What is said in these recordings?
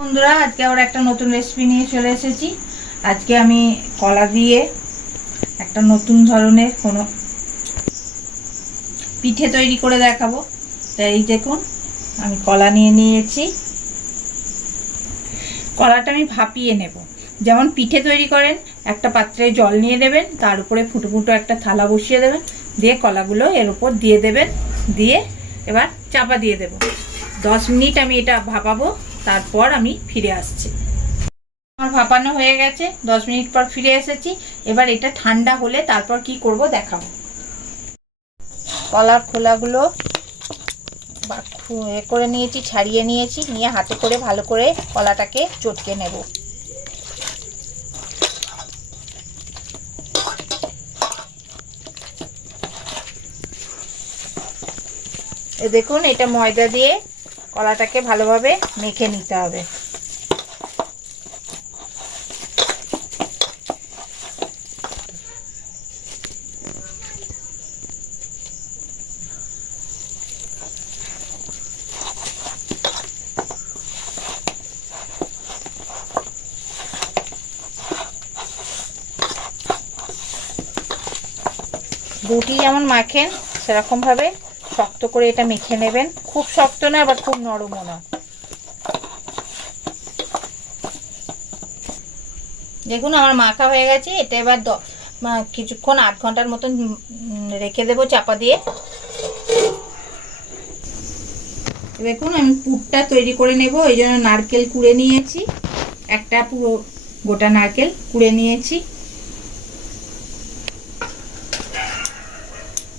বন্ধুরা, আজকে আবার একটা নতুন রেসিপি নিয়ে চলে এসেছি। আজকে আমি কলা দিয়ে একটা নতুন ধরনের কোনো পিঠে তৈরি করে দেখাবো। তাই এই দেখুন, আমি কলা নিয়ে নিয়েছি। কলাটা আমি ভাপিয়ে নেব। যেমন পিঠে তৈরি করেন, একটা পাত্রে জল নিয়ে দেবেন, তার উপরে ফুটো ফুটো একটা থালা বসিয়ে দেবেন, দিয়ে কলাগুলো এর উপর দিয়ে দেবেন, দিয়ে এবার চাপা দিয়ে দেব। 10 মিনিট আমি এটা ভাপাবো, তারপর আমি ফিরে আসছি। আমার ভাপানো হয়ে গেছে, 10 মিনিট পর ফিরে এসেছি। এবার এটা ঠান্ডা হলে তারপর কি করব দেখাবো। কলার খোলাগুলো করে নিয়েছি, ছাড়িয়ে নিয়েছি, নিয়ে হাতে করে ভালো করে কলাটাকে চটকে নেব। দেখুন, এটা ময়দা দিয়ে কলাটাকে ভালোভাবে মেখে নিতে হবে। রুটি যেমন মাখেন সেরকমভাবে শক্ত করে এটা মেখে নেবেন। খুব শক্ত না, আবার খুব নরমও না। দেখুন, আমার মাখা হয়ে গেছে। এটা এবার কিছুক্ষণ 8 ঘন্টার মতন রেখে দেবো চাপা দিয়ে। দেখুন, আমি পুরটা তৈরি করে নেব। এই জন্য নারকেল কুড়ে নিয়েছি, একটা পুরো গোটা নারকেল কুড়ে নিয়েছি।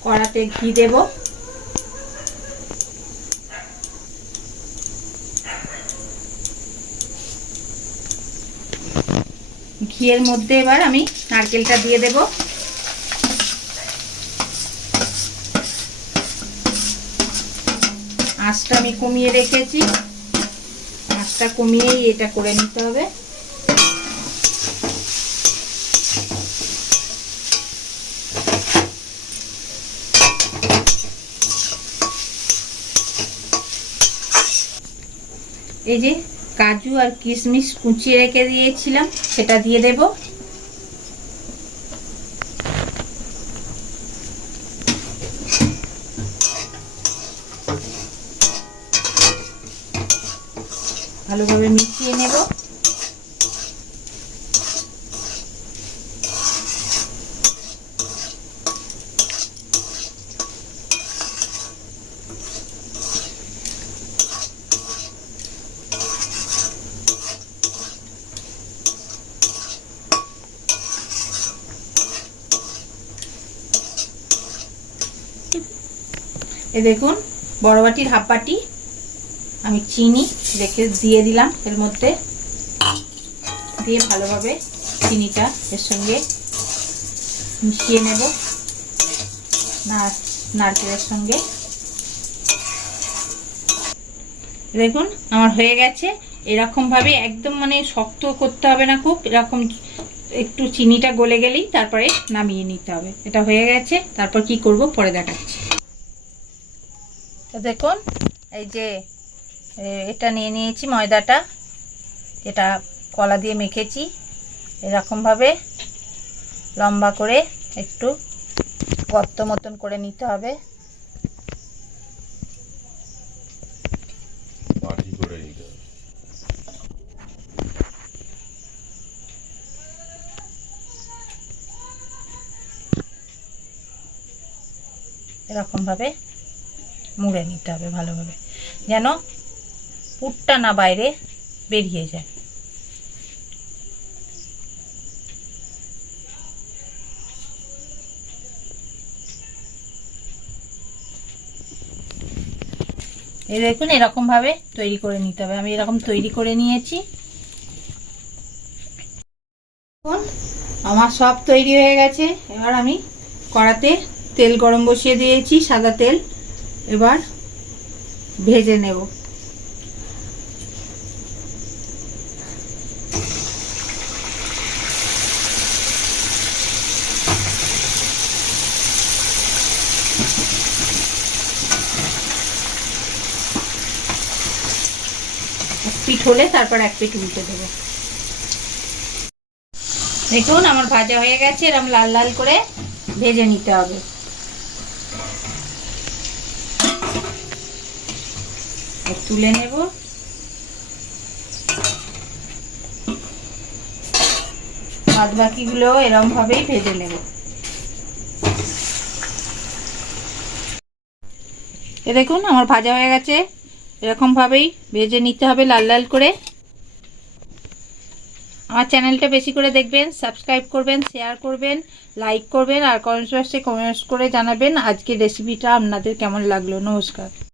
কড়াতে ঘি দেব। ঘিয়ের মধ্যে এবার আমি নারকেলটা দিয়ে দেব। আঁচটা আমি কমিয়ে রেখেছি, আঁচটা কমিয়েই এটা করে নিতে হবে। এই যে কাজু আর কিশমিশ কুচিয়ে রেখে দিয়েছিলাম, সেটা দিয়ে দেব। ভালোভাবে মিশিয়ে নেব। এই দেখুন, বড় বাটির হাফ বাটি আমি চিনি রেখে দিয়ে দিলাম এর মধ্যে। দিয়ে ভালোভাবে চিনিটা এর সঙ্গে মিশিয়ে নেব নারকেলের সঙ্গে। দেখুন, আমার হয়ে গেছে। এরকম ভাবে একদম মানে শক্ত করতে হবে না খুব, এরকম একটু চিনিটা গলে গেলেই তারপরে নামিয়ে নিতে হবে। এটা হয়ে গেছে, তারপর কি করব পরে দেখাচ্ছি। তো দেখুন, এই যে এটা নিয়ে নিয়েছি ময়দাটা, এটা কলা দিয়ে মেখেছি। এরকমভাবে লম্বা করে একটু গর্ত মতন করে নিতে হবে। এরকমভাবে মুড়ে নিতে হবে ভালোভাবে, যেন পুরটা না বাইরে বেরিয়ে যায়। এই দেখুন, এরকমভাবে তৈরি করে নিতে হবে। আমি এরকম তৈরি করে নিয়েছি। আমার সব তৈরি হয়ে গেছে। এবার আমি কড়াতে তেল গরম বসিয়ে দিয়েছি, সাদা তেল। এবার ভেজে নেব। হলে তারপর এক পিঠ উল্টে দেবো। দেখুন আমার ভাজা হয়ে গেছে, এরকম লাল লাল করে ভেজে নিতে হবে। তুলে নেব। বাদ বাকিগুলো এরকম ভাবেই ভেজে নেব। দেখুন আমার ভাজা হয়ে গেছে, এরকম ভাবেই ভেজে নিতে হবে লাল লাল করে। আমার চ্যানেলটা বেশি করে দেখবেন, সাবস্ক্রাইব করবেন, শেয়ার করবেন, লাইক করবেন আর কমেন্টস বক্সে কমেন্টস করে জানাবেন আজকের রেসিপিটা আপনাদের কেমন লাগলো। নমস্কার।